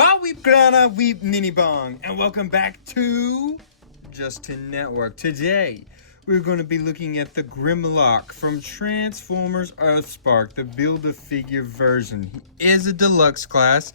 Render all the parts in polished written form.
Ba weep grana weep nini bong, and welcome back to Justin Network. Today we're going to be looking at the Grimlock from Transformers EarthSpark, the Build-A-Figure version. He is a deluxe class.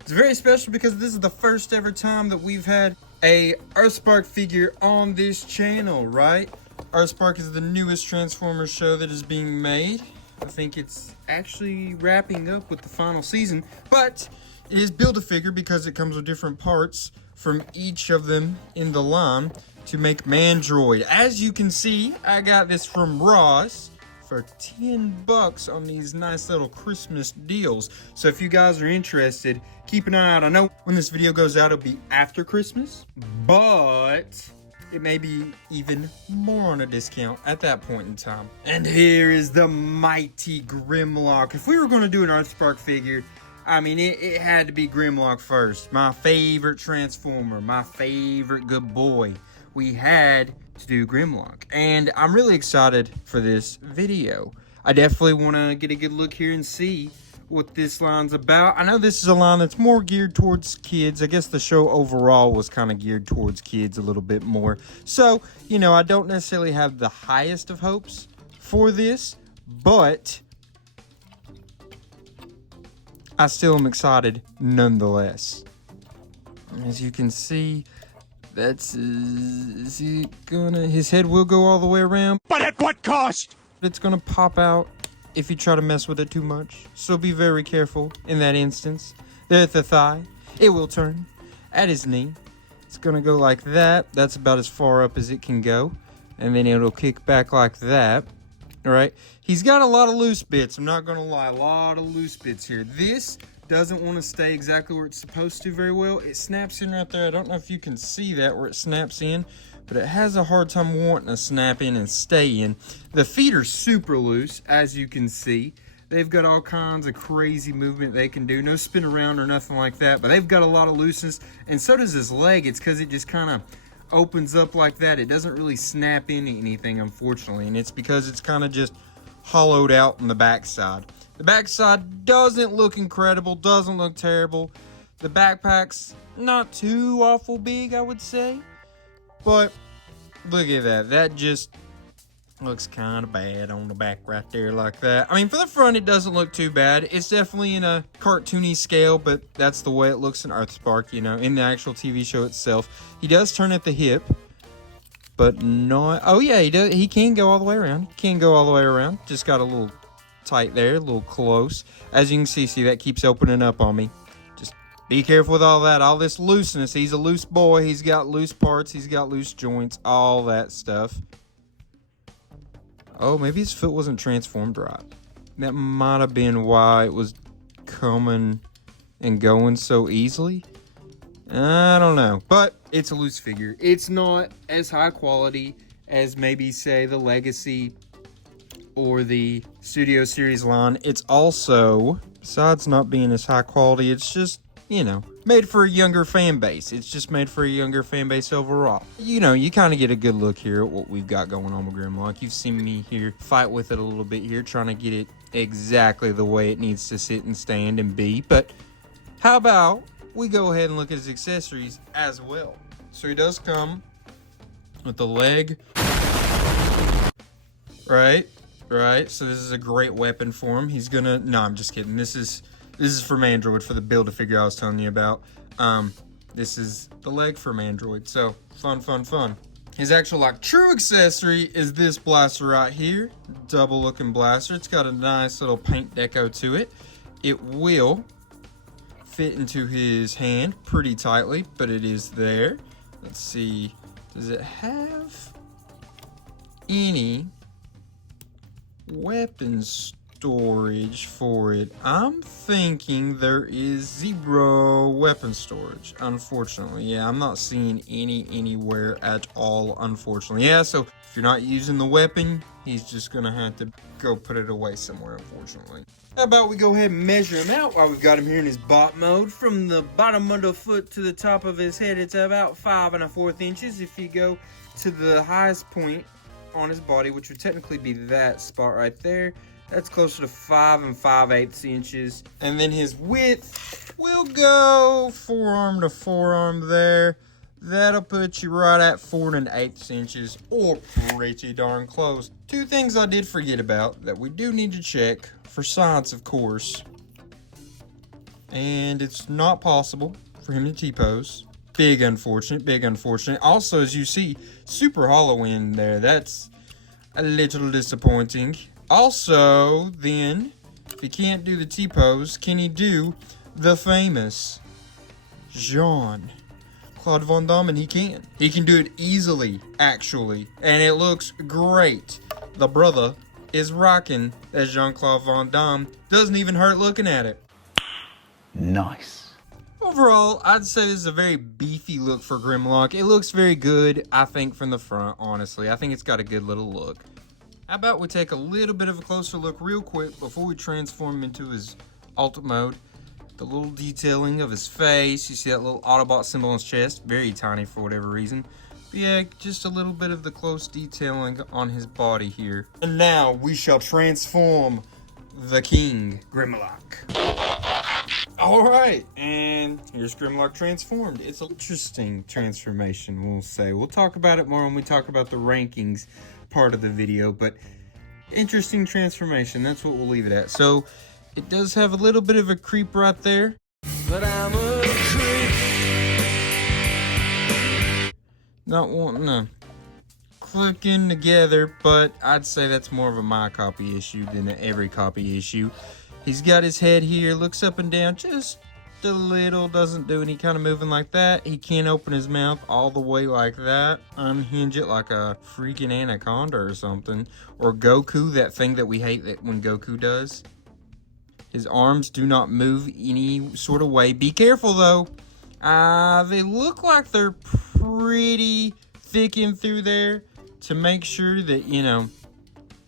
It's very special because this is the first ever time that we've had a EarthSpark figure on this channel, right? EarthSpark is the newest Transformers show that is being made. I think it's actually wrapping up with the final season, but it is Build-A-Figure because it comes with different parts from each of them in the line to make Mandroid. As you can see, I got this from Ross for $10 on these nice little Christmas deals. So if you guys are interested, keep an eye out. I know when this video goes out, it'll be after Christmas, but it may be even more on a discount at that point in time. And here is the mighty Grimlock. If we were going to do an EarthSpark figure, I mean, it had to be Grimlock first. My favorite Transformer, my favorite good boy. We had to do Grimlock. And I'm really excited for this video. I definitely want to get a good look here and see what this line's about. I know this is a line that's more geared towards kids. I guess the show overall was kind of geared towards kids a little bit more. So, you know, I don't necessarily have the highest of hopes for this, but I still am excited nonetheless. As you can see, is he gonna, his head will go all the way around. But at what cost? It's gonna pop out if you try to mess with it too much. So be very careful in that instance. There at the thigh, it will turn. At his knee, it's gonna go like that. That's about as far up as it can go. And then it'll kick back like that. All right, he's got a lot of loose bits. I'm not gonna lie, a lot of loose bits here. This doesn't want to stay exactly where it's supposed to very well. It snaps in right there. I don't know if you can see that where it snaps in, but it has a hard time wanting to snap in and stay in. The feet are super loose, as you can see. They've got all kinds of crazy movement they can do. No spin around or nothing like that, but they've got a lot of looseness, and so does his leg. It's because it just kind of opens up like that. It doesn't really snap into anything, unfortunately, and it's because it's kind of just hollowed out on the backside. The backside doesn't look incredible, doesn't look terrible. The backpack's not too awful big, I would say, but look at that. That just looks kind of bad on the back right there like that. I mean, for the front, it doesn't look too bad. It's definitely in a cartoony scale, but that's the way it looks in EarthSpark, you know, in the actual TV show itself. He does turn at the hip, but not... Oh, yeah, he does. He can go all the way around. He can go all the way around. Just got a little tight there, a little close. As you can see, that keeps opening up on me. Just be careful with all that, all this looseness. He's a loose boy. He's got loose parts. He's got loose joints, all that stuff. Oh, maybe his foot wasn't transformed right. That might have been why it was coming and going so easily. I don't know, but it's a loose figure. It's not as high quality as maybe, say, the Legacy or the Studio Series line. It's also, besides not being as high quality, it's just, you know, made for a younger fan base. It's just made for a younger fan base overall. You know, you kind of get a good look here at what we've got going on with Grimlock. You've seen me here fight with it a little bit here, trying to get it exactly the way it needs to sit and stand and be. But how about we go ahead and look at his accessories as well? So he does come with the leg. Right. So this is a great weapon for him. He's gonna... No, I'm just kidding. This is for Mandroid, for the Build-A-Figure I was telling you about. This is the leg for Mandroid. So, fun. His actual, like, true accessory is this blaster right here. Double-looking blaster. It's got a nice little paint deco to it. It will fit into his hand pretty tightly, but it is there. Let's see. Does it have any weapon storage for it? I'm thinking there is 0 weapon storage, unfortunately. Yeah, I'm not seeing any anywhere at all, unfortunately. Yeah, so if you're not using the weapon, he's just gonna have to go put it away somewhere, unfortunately. How about we go ahead and measure him out while we've got him here in his bot mode. From the bottom of the foot to the top of his head, it's about 5 1/4 inches. If you go to the highest point on his body, which would technically be that spot right there, That's closer to 5 5/8 inches. And then his width will go forearm to forearm there. That'll put you right at 4 1/8 inches, or pretty darn close. Two things I did forget about that we do need to check for science, of course. And it's not possible for him to T-pose. Big unfortunate, big unfortunate. Also, as you see, super hollow in there. That's a little disappointing. Also, then, if he can't do the T-pose, can he do the famous Jean-Claude Van Damme? And he can. He can do it easily, actually. And it looks great. The brother is rocking that Jean-Claude Van Damme. Doesn't even hurt looking at it. Nice. Overall, I'd say this is a very beefy look for Grimlock. It looks very good, I think, from the front, honestly. I think it's got a good little look. How about we take a little bit of a closer look real quick before we transform him into his Ultimate mode. The little detailing of his face. You see that little Autobot symbol on his chest. Very tiny for whatever reason. But yeah, just a little bit of the close detailing on his body here. And now we shall transform the King, Grimlock. Alright, and here's Grimlock transformed. It's an interesting transformation, we'll say. We'll talk about it more when we talk about the rankings part of the video, but interesting transformation, that's what we'll leave it at. So, it does have a little bit of a creep right there. But I'm a creep. Not wanting to click in together, but I'd say that's more of a my copy issue than an every copy issue. He's got his head here, looks up and down just a little, doesn't do any kind of moving like that. He can't open his mouth all the way like that. Unhinge it like a freaking anaconda or something. Or Goku, that thing that we hate that when Goku does. His arms do not move any sort of way. Be careful though. They look like they're pretty thick in through there to make sure that, you know,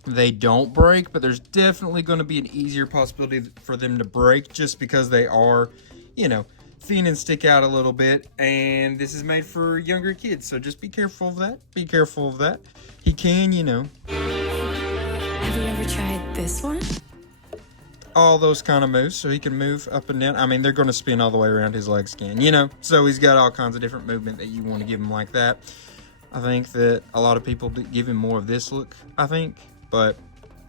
they don't break, but there's definitely going to be an easier possibility for them to break just because they are, you know, thin and stick out a little bit, and this is made for younger kids, so just be careful of that. Be careful of that. He can, you know. Have you ever tried this one? All those kind of moves, so he can move up and down. I mean, they're going to spin all the way around his leg skin, you know, so he's got all kinds of different movement that you want to give him like that. I think that a lot of people give him more of this look, I think. But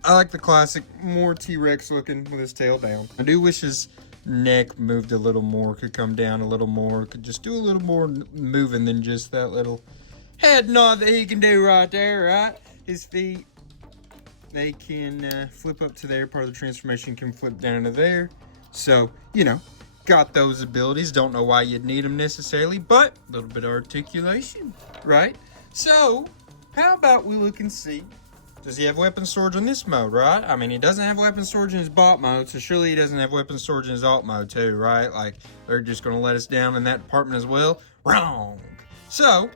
I like the classic, more T-Rex looking with his tail down. I do wish his neck moved a little more, could come down a little more, could just do a little more moving than just that little head nod that he can do right there, right? His feet, they can flip up to there. Part of the transformation can flip down to there. So, you know, got those abilities. Don't know why you'd need them necessarily, but a little bit of articulation, right? So, how about we look and see. Does he have weapon storage in this mode, right? I mean, he doesn't have weapon storage in his bot mode, so surely he doesn't have weapon storage in his alt mode too, right? Like, they're just going to let us down in that department as well? Wrong! So,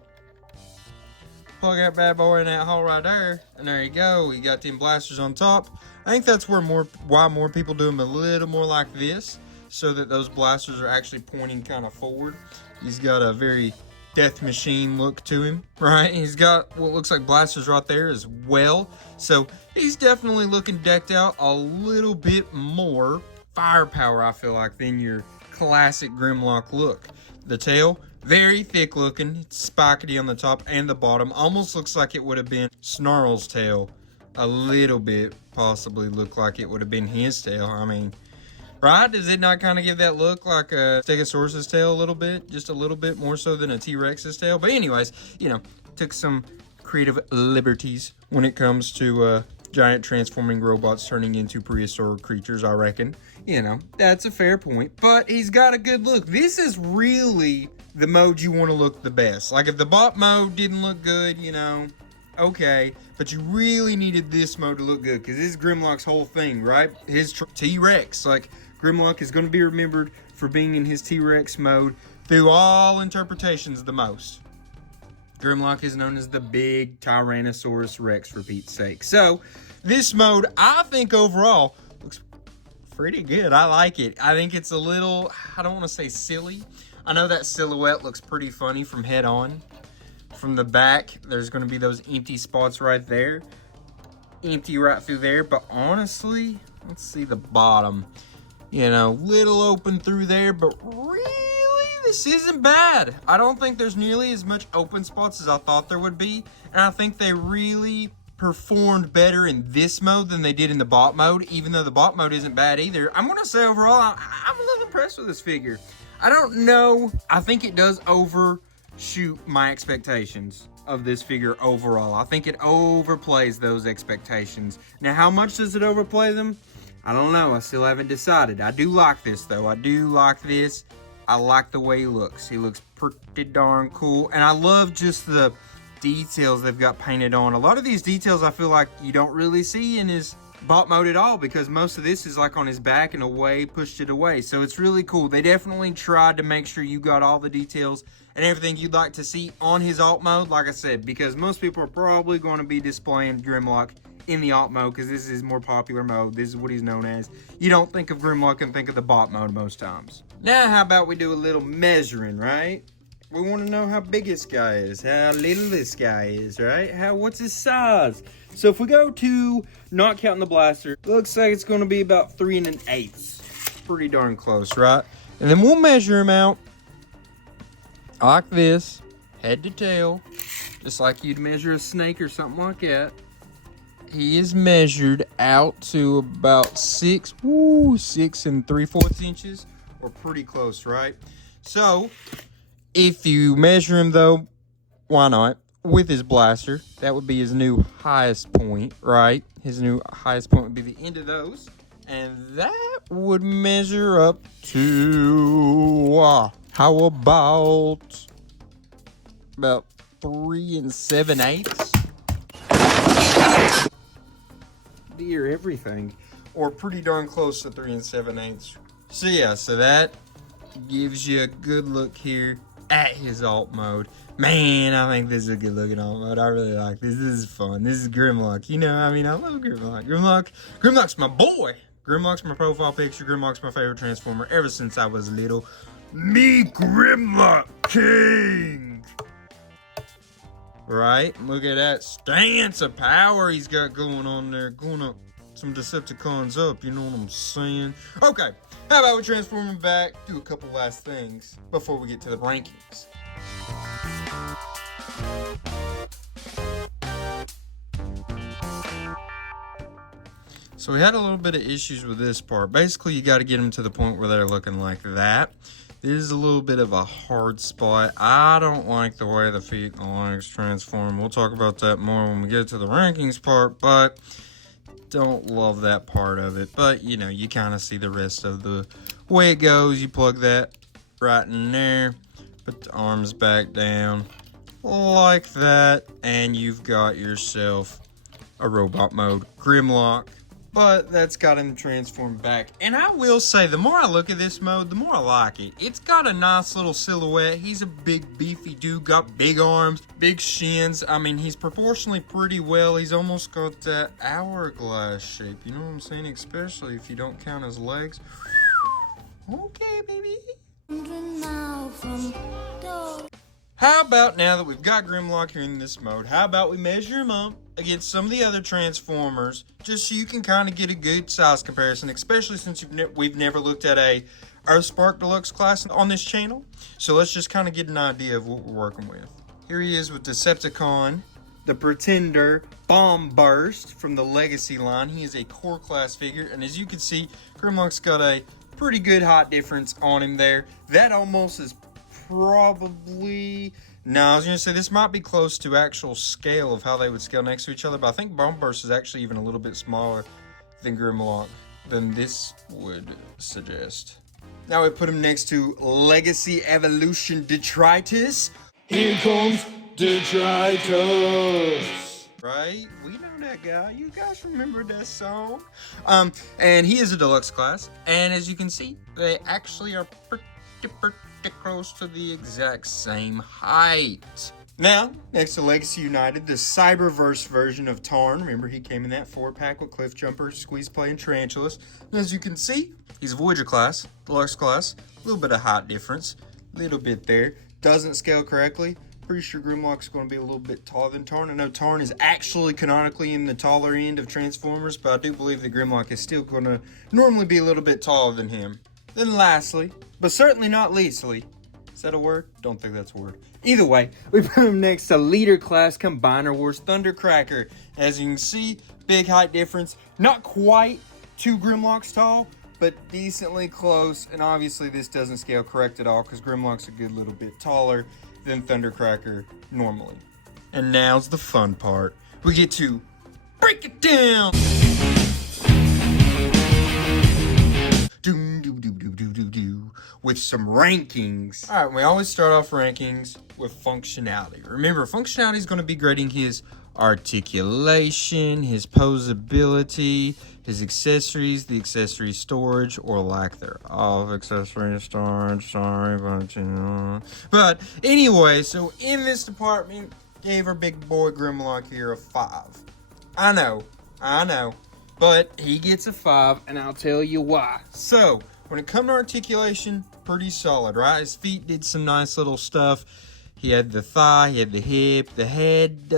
plug that bad boy in that hole right there, and there you go. We got them blasters on top. I think that's why more people do them a little more like this, so that those blasters are actually pointing kind of forward. He's got a very Death Machine look to him, right? He's got what looks like blasters right there as well. So he's definitely looking decked out a little bit more firepower, I feel like, than your classic Grimlock look. The tail, very thick looking. It's spikety on the top and the bottom. Almost looks like it would have been Snarl's tail. A little bit possibly look like it would have been his tail. I mean, right? Does it not kind of give that look like a Stegosaurus's tail a little bit? Just a little bit more so than a T-Rex's tail. But anyways, you know, took some creative liberties when it comes to giant transforming robots turning into prehistoric creatures, I reckon. You know, that's a fair point. But he's got a good look. This is really the mode you want to look the best. Like, if the bot mode didn't look good, you know, okay. But you really needed this mode to look good, because this is Grimlock's whole thing, right? His T-Rex, like, Grimlock is going to be remembered for being in his T-Rex mode through all interpretations the most. Grimlock is known as the big Tyrannosaurus Rex, for Pete's sake. So, this mode, I think overall, looks pretty good. I like it. I think it's a little, I don't want to say silly. I know that silhouette looks pretty funny from head on. From the back, there's going to be those empty spots right there. empty right through there, but honestly, let's see the bottom. You know, little open through there, but really, this isn't bad. I don't think there's nearly as much open spots as I thought there would be, and I think they really performed better in this mode than they did in the bot mode, even though the bot mode isn't bad either. I'm gonna say overall, I'm a little impressed with this figure. I don't know, I think it does overshoot my expectations of this figure overall. I think it overplays those expectations. Now, how much does it overplay them? I don't know, I still haven't decided. I do like this though, I do like this. I like the way he looks. He looks pretty darn cool, and I love just the details they've got painted on. A lot of these details I feel like you don't really see in his bot mode at all, because most of this is like on his back and away, pushed it away. So it's really cool. They definitely tried to make sure you got all the details and everything you'd like to see on his alt mode, like I said, because most people are probably going to be displaying Grimlock in the alt mode because this is his more popular mode. This is what he's known as. You don't think of Grimlock and think of the bot mode most times. Now, how about we do a little measuring, right? We want to know how big this guy is, how little this guy is, right? What's his size? So if we go to, not counting the blaster, looks like it's going to be about 3 1/8. Pretty darn close, right? And then we'll measure him out like this, head to tail, just like you'd measure a snake or something like that. He is measured out to about 6 3/4 inches, or pretty close, right? So if you measure him though, why not? With his blaster, that would be his new highest point, right? His new highest point would be the end of those. And that would measure up to, how about 3 7/8? Dear everything. Or pretty darn close to 3 7/8. So yeah, so that gives you a good look here at his alt mode. Man, I think this is a good looking alt mode. I really like this. This is fun. This is Grimlock. You know, I mean, I love Grimlock. Grimlock's my boy. Grimlock's my profile picture. Grimlock's my favorite Transformer ever since I was little. Me, Grimlock King. Right? Look at that stance of power he's got going on there. Going up some Decepticons up, you know what I'm saying? Okay, how about we transform him back, do a couple last things before we get to the rankings. So we had a little bit of issues with this part. Basically, you got to get them to the point where they're looking like that. This is a little bit of a hard spot. I don't like the way the feet and the legs transform. We'll talk about that more when we get to the rankings part, but don't love that part of it. But, you know, you kind of see the rest of the way it goes. You plug that right in there, put the arms back down like that, and you've got yourself a robot mode Grimlock. But that's got him transformed back. And I will say, the more I look at this mode, the more I like it. It's got a nice little silhouette. He's a big, beefy dude, got big arms, big shins. I mean, he's proportionally pretty well. He's almost got that hourglass shape. You know what I'm saying? Especially if you don't count his legs. Okay, baby. How about now that we've got Grimlock here in this mode, how about we measure him up against some of the other Transformers, just so you can kind of get a good size comparison, especially since we've never looked at a EarthSpark Deluxe class on this channel. So let's just kind of get an idea of what we're working with. Here he is with Decepticon, the Pretender Bomb Burst from the Legacy line. He is a core class figure, and as you can see, Grimlock's got a pretty good height difference on him there. That almost is probably... No, I was going to say this might be close to actual scale of how they would scale next to each other, but I think Bomb Burst is actually even a little bit smaller than Grimlock than this would suggest. Now we put him next to Legacy Evolution Detritus. Here comes Detritus. Right? We know that guy. You guys remember that song? And he is a deluxe class, and as you can see, they actually are pretty close to the exact same height. Now, next to Legacy United, the Cyberverse version of Tarn. Remember, he came in that 4-pack with Cliff Jumper, Squeeze Play, and Tarantulas. And as you can see, he's a Voyager class, Deluxe class, a little bit of height difference, little bit there. Doesn't scale correctly, Pretty sure Grimlock's going to be a little bit taller than Tarn. I know Tarn is actually canonically in the taller end of Transformers, but I do believe that Grimlock is still going to normally be a little bit taller than him. Then lastly, but certainly not leastly, is that a word? Don't think that's a word. Either way, we put him next to Leader Class Combiner Wars Thundercracker. As you can see, big height difference. Not quite 2 Grimlocks tall, but decently close. And obviously this doesn't scale correct at all because Grimlock's a good little bit taller than Thundercracker normally. And now's the fun part. We get to break it down. With some rankings. All right, we always start off rankings with functionality. Remember, functionality is going to be grading his articulation, his posability, his accessories, the accessory storage, or lack thereof. Accessory storage, sorry, but anyway, so in this department, gave our big boy Grimlock here a 5. I know, but he gets a 5, and I'll tell you why. So, when it comes to articulation, pretty solid, right? His feet did some nice little stuff. He had the thigh, he had the hip, the head.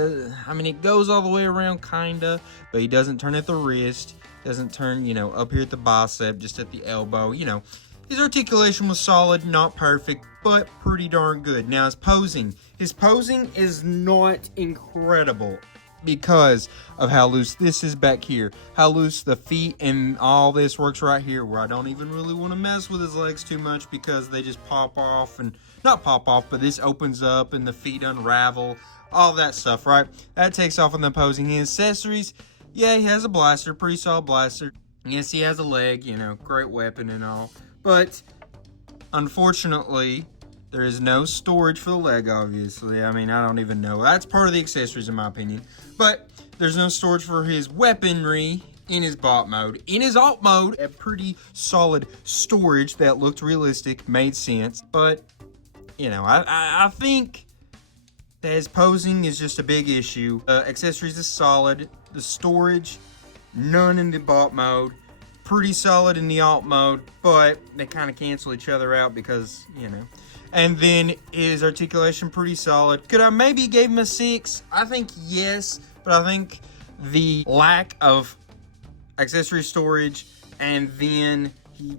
I mean, it goes all the way around, kinda, but he doesn't turn at the wrist. Doesn't turn, up here at the bicep, just at the elbow. His articulation was solid, not perfect, but pretty darn good. Now, his posing is not incredible because of how loose this is back here, how loose the feet and all this works right here, where I don't even really want to mess with his legs too much because they just pop off, and not pop off, but this opens up and the feet unravel, all that stuff, right? That takes off on the posing. His accessories, yeah, he has a blaster, pretty solid blaster. Yes, he has a leg, great weapon and all, but unfortunately, there is no storage for the leg, obviously. I mean, I don't even know. That's part of the accessories, in my opinion. But there's no storage for his weaponry in his bot mode. In his alt mode, a pretty solid storage that looked realistic, made sense. But, I think that his posing is just a big issue. Accessories is solid. The storage, none in the bot mode. Pretty solid in the alt mode, but they kind of cancel each other out because, And then his articulation pretty solid. Could I maybe gave him a 6? I think yes, but I think the lack of accessory storage, and then he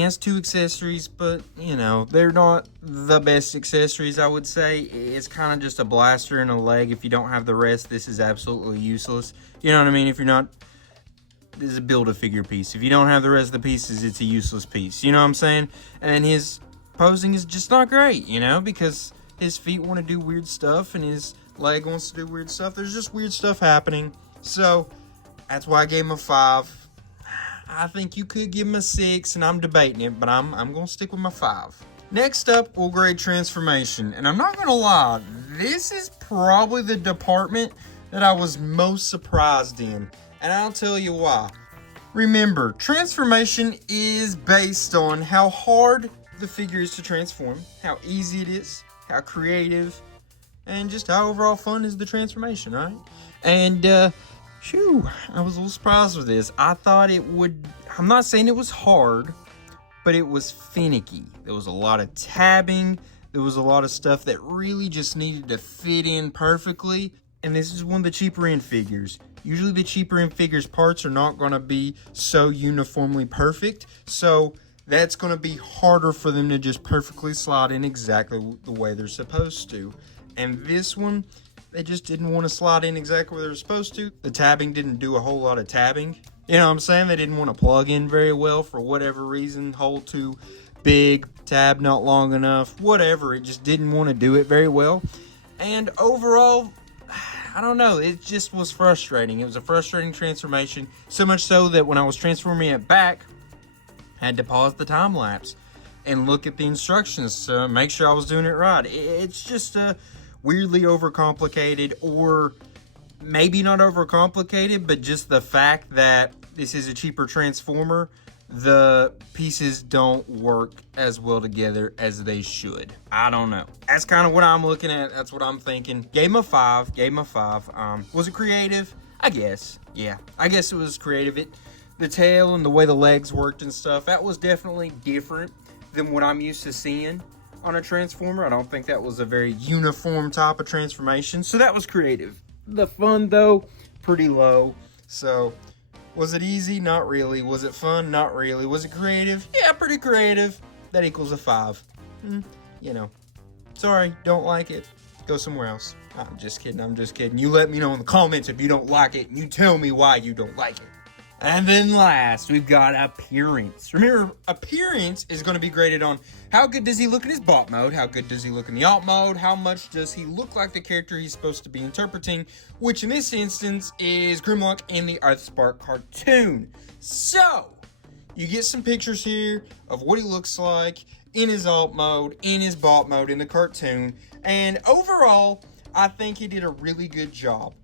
has 2 accessories, but they're not the best accessories. I would say it's kind of just a blaster and a leg. If you don't have the rest, this is absolutely useless. You know what I mean? This is a build-a-figure piece. If you don't have the rest of the pieces, it's a useless piece. You know what I'm saying? And his posing is just not great, because his feet want to do weird stuff and his leg wants to do weird stuff. There's just weird stuff happening. So that's why I gave him a 5. I think you could give him a 6, and I'm debating it, but I'm going to stick with my 5. Next up, we'll grade transformation. And I'm not going to lie, this is probably the department that I was most surprised in. And I'll tell you why. Remember, transformation is based on how hard the figure is to transform, how easy it is, how creative, and just how overall fun is the transformation, right? And, I was a little surprised with this. I thought I'm not saying it was hard, but it was finicky. There was a lot of tabbing. There was a lot of stuff that really just needed to fit in perfectly. And this is one of the cheaper end figures. Usually the cheaper end figures parts are not going to be so uniformly perfect. So that's going to be harder for them to just perfectly slide in exactly the way they're supposed to. And this one, they just didn't want to slide in exactly where they were supposed to. The tabbing didn't do a whole lot of tabbing. You know what I'm saying? They didn't want to plug in very well for whatever reason. Hole too big, tab not long enough, whatever. It just didn't want to do it very well. And overall, I don't know, it just was frustrating. It was a frustrating transformation, so much so that when I was transforming it back, I had to pause the time lapse and look at the instructions to make sure I was doing it right. It's just weirdly overcomplicated, or maybe not overcomplicated, but just the fact that this is a cheaper transformer, the pieces don't work as well together as they should. I don't know. That's kind of what I'm looking at. That's what I'm thinking. Gave him a 5. Was it creative? I guess. Yeah, I guess it was creative. The tail and the way the legs worked and stuff, that was definitely different than what I'm used to seeing. on a Transformer. I don't think that was a very uniform type of transformation. So that was creative. The fun, though, pretty low. So, was it easy? Not really. Was it fun? Not really. Was it creative? Yeah, pretty creative. That equals a 5. You know. Sorry, don't like it. Go somewhere else. I'm just kidding. I'm just kidding. You let me know in the comments if you don't like it, and you tell me why you don't like it. And then last, we've got appearance. Remember, appearance is going to be graded on how good does he look in his bot mode, how good does he look in the alt mode, how much does he look like the character he's supposed to be interpreting, which in this instance is Grimlock in the EarthSpark cartoon. So, you get some pictures here of what he looks like in his alt mode, in his bot mode, in the cartoon, and overall, I think he did a really good job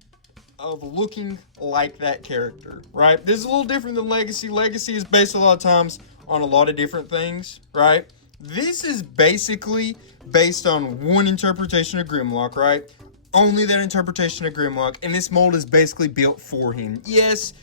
of looking like that character, right? This is a little different than Legacy. Legacy is based a lot of times on a lot of different things, right? This is basically based on one interpretation of Grimlock, right? Only that interpretation of Grimlock, and this mold is basically built for him. Yes,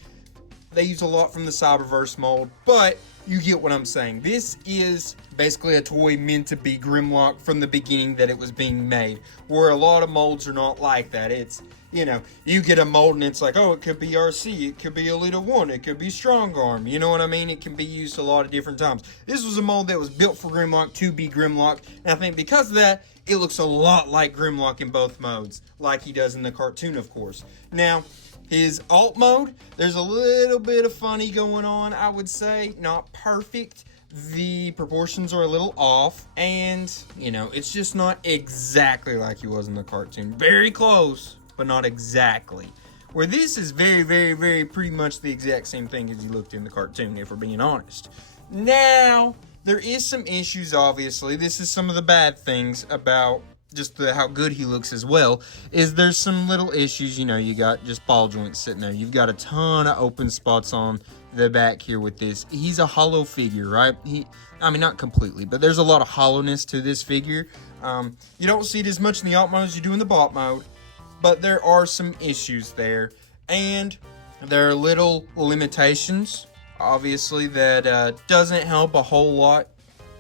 they use a lot from the Cyberverse mold, but you get what I'm saying. This is basically a toy meant to be Grimlock from the beginning that it was being made, where a lot of molds are not like that. It's, you know, you get a mold and it's like, oh, it could be RC, it could be Elita 1, it could be Strong Arm, you know what I mean? It can be used a lot of different times. This was a mold that was built for Grimlock to be Grimlock, and I think because of that, it looks a lot like Grimlock in both modes, like he does in the cartoon, of course. Now, his alt mode, there's a little bit of funny going on, I would say. Not perfect. The proportions are a little off. And, you know, it's just not exactly like he was in the cartoon. Very close, but not exactly. Where this is very, very, very pretty much the exact same thing as he looked in the cartoon, if we're being honest. Now, there is some issues, obviously. This is some of the bad things about just how good he looks as well, is there's some little issues. You know, you got just ball joints sitting there. You've got a ton of open spots on the back here with this. He's a hollow figure, right? I mean, not completely, but there's a lot of hollowness to this figure. You don't see it as much in the alt mode as you do in the bot mode, but there are some issues there. And there are little limitations, obviously, that doesn't help a whole lot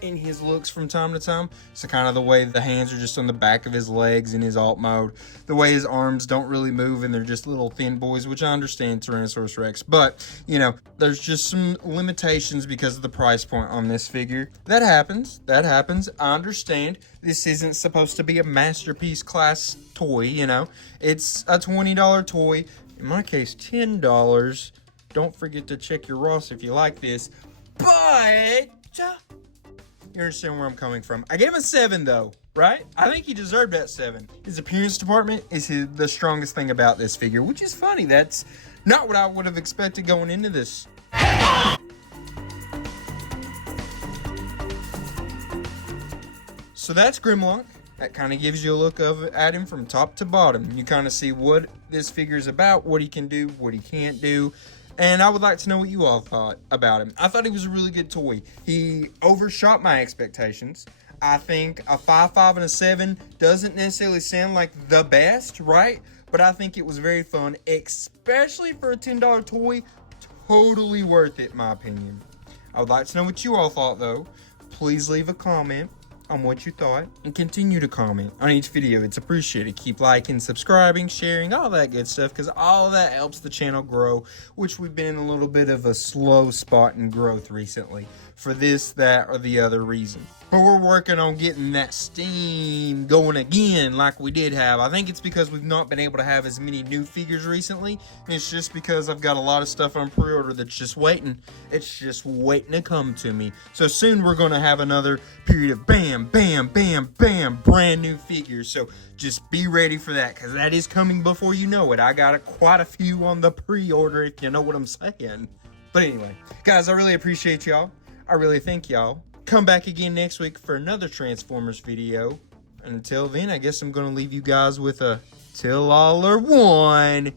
in his looks from time to time. So kind of the way the hands are just on the back of his legs in his alt mode, the way his arms don't really move and they're just little thin boys, which I understand, Tyrannosaurus Rex, but you know, there's just some limitations because of the price point on this figure. That happens. I understand. This isn't supposed to be a masterpiece class toy, you know. It's a $20 toy, in my case $10. Don't forget to check your Ross if you like this, but you understand where I'm coming from. I gave him a 7 though, right? I think he deserved that 7. His appearance department is the strongest thing about this figure, which is funny. That's not what I would have expected going into this. So that's Grimlock. That kind of gives you a look at him from top to bottom. You kind of see what this figure is about, what he can do, what he can't do. And I would like to know what you all thought about him. I thought he was a really good toy. He overshot my expectations. I think a 5, 5, and a 7 doesn't necessarily sound like the best, right? But I think it was very fun, especially for a $10 toy. Totally worth it, in my opinion. I would like to know what you all thought, though. Please leave a comment on what you thought and continue to comment on each video. It's appreciated. Keep liking, subscribing, sharing, all that good stuff, because all that helps the channel grow, which we've been in a little bit of a slow spot in growth recently for this, that, or the other reason. But we're working on getting that steam going again like we did have. I think it's because we've not been able to have as many new figures recently. It's just because I've got a lot of stuff on pre-order that's just waiting. It's just waiting to come to me. So soon we're going to have another period of bam, bam, bam, bam, brand new figures. So just be ready for that, because that is coming before you know it. I got quite a few on the pre-order, if you know what I'm saying. But anyway, guys, I really appreciate y'all. I really thank y'all. Come back again next week for another Transformers video. Until then, I guess I'm going to leave you guys with a till all are one.